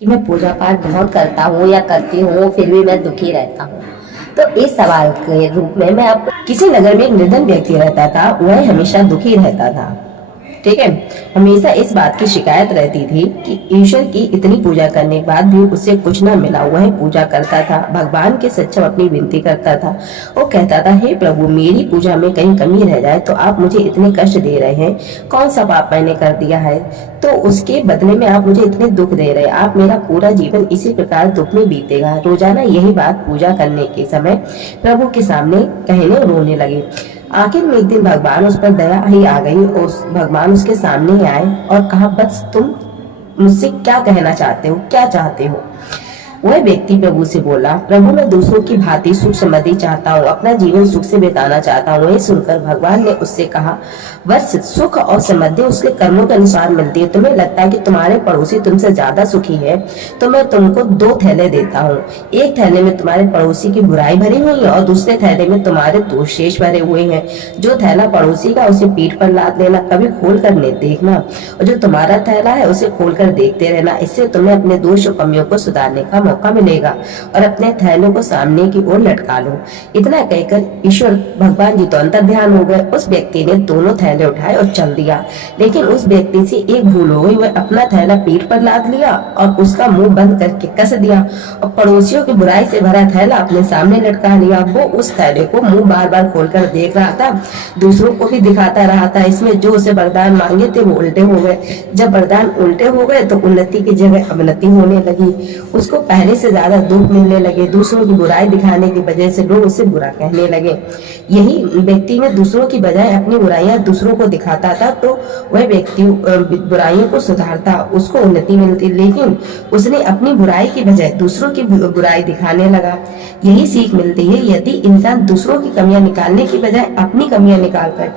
कि मैं पूजा पाठ बहुत करता हूँ या करती हूँ फिर भी मैं दुखी रहता हूँ। तो इस सवाल के रूप में मैं आपको, किसी नगर में एक निर्धन व्यक्ति रहता था, वह हमेशा दुखी रहता था। ठीक है। हमेशा इस बात की शिकायत रहती थी कि ईश्वर की इतनी पूजा करने के बाद भी उसे कुछ न मिला। वह पूजा करता था, भगवान के सच्चा अपनी विनती करता था। वो कहता था, हे प्रभु, मेरी पूजा में कहीं कमी रह जाए तो आप मुझे इतने कष्ट दे रहे हैं, कौन सा पाप मैंने कर दिया है तो उसके बदले में आप मुझे इतने दुख दे रहे हैं। आप मेरा पूरा जीवन इसी प्रकार दुख में बीतेगा। रोजाना यही बात पूजा करने के समय प्रभु के सामने कहने रोने लगे। आखिर में एक दिन भगवान उस पर दया ही आ गई। उस भगवान उसके सामने आए और कहा, बस तुम मुझसे क्या कहना चाहते हो, क्या चाहते हो? वह व्यक्ति प्रभु से बोला, प्रभु, मैं दूसरों की भांति सुख समृद्धि चाहता हूँ, अपना जीवन सुख से बिताना चाहता हूँ। ये सुनकर भगवान ने उससे कहा, बस सुख और समृद्धि उसके कर्मों के अनुसार मिलती है। तुम्हें लगता है कि तुम्हारे पड़ोसी तुमसे ज्यादा सुखी है, तो मैं तुमको दो थैले देता हूँ। एक थैले में तुम्हारे पड़ोसी की बुराई भरी हुई है और दूसरे थैले में तुम्हारे दोष शेष भरे हुए हैं। जो थैला पड़ोसी का, उसे पीठ पर लाद लेना, कभी खोल कर नहीं देखना, और जो तुम्हारा थैला है उसे खोल कर देखते रहना। इससे तुम्हें अपने दोष और कमियों को सुधारने का मौका मिलेगा और अपने थैलों को सामने की ओर लटका लो। इतना कहकर ईश्वर भगवान जी तो अंतर ध्यान हो गए। उस व्यक्ति ने दोनों थैले उठाए और चल दिया। लेकिन उस व्यक्ति से एक भूल हो गई, वह अपना थैला पीठ पर लाद लिया और उसका मुंह बंद करके कस दिया और पड़ोसियों की बुराई से भरा थैला अपने सामने लटका लिया। वो उस थैले को मुंह बार बार खोलकर देख रहा था, दूसरों को भी दिखाता रहा था। इसमें जो उसे वरदान मांगे थे वो उल्टे हो गए। जब वरदान उल्टे हो गए तो उन्नति की जगह अवनति होने लगी। उसको पहले से ज्यादा दुख मिलने लगे। दूसरों की बुराई दिखाने की वजह से लोग उसे बुरा कहने लगे। यही व्यक्ति में दूसरों की बजाय अपनी बुराइयां दूसरों को दिखाता था तो वह व्यक्ति बुराइयों को सुधारता, उसको उन्नति मिलती। लेकिन उसने अपनी बुराई की बजाय दूसरों की बुराई दिखाने लगा। यही सीख मिलती है, यदि इंसान दूसरों की कमियां निकालने की बजाय अपनी कमियां निकाल कर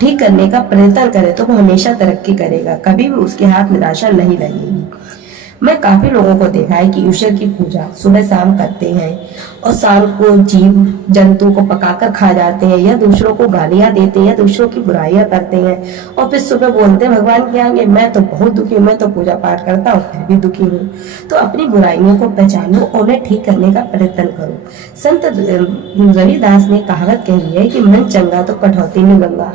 ठीक करने का प्रयत्न करे तो वो हमेशा तरक्की करेगा, कभी भी उसके हाथ निराशा नहीं लगेगी। मैं काफी लोगों को देखा है कि ईश्वर की पूजा सुबह शाम करते हैं और शाम को जीव जंतु को पकाकर खा जाते हैं, या दूसरों को गालियां देते हैं, या दूसरों की बुराइयां करते हैं, और फिर सुबह बोलते हैं भगवान के आगे, मैं तो बहुत दुखी हूँ, मैं तो पूजा पाठ करता हूँ फिर भी दुखी हूँ। तो अपनी बुराइयों को पहचानो और उन्हें ठीक करने का प्रयत्न करो। संत रविदास ने कहावत कही है कि मन चंगा तो कटौती में गंगा।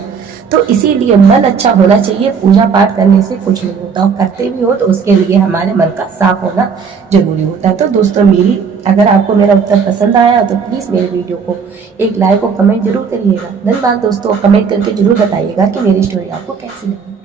तो इसीलिए मन अच्छा होना चाहिए। पूजा पाठ करने से कुछ नहीं होता, और करते भी हो तो उसके लिए हमारे मन का साफ होना जरूरी होता है। तो दोस्तों, अगर आपको मेरा उत्तर पसंद आया तो प्लीज मेरे वीडियो को एक लाइक और कमेंट जरूर करिएगा। धन्यवाद दोस्तों। कमेंट करके जरूर बताइएगा कि मेरी स्टोरी आपको कैसी लगी।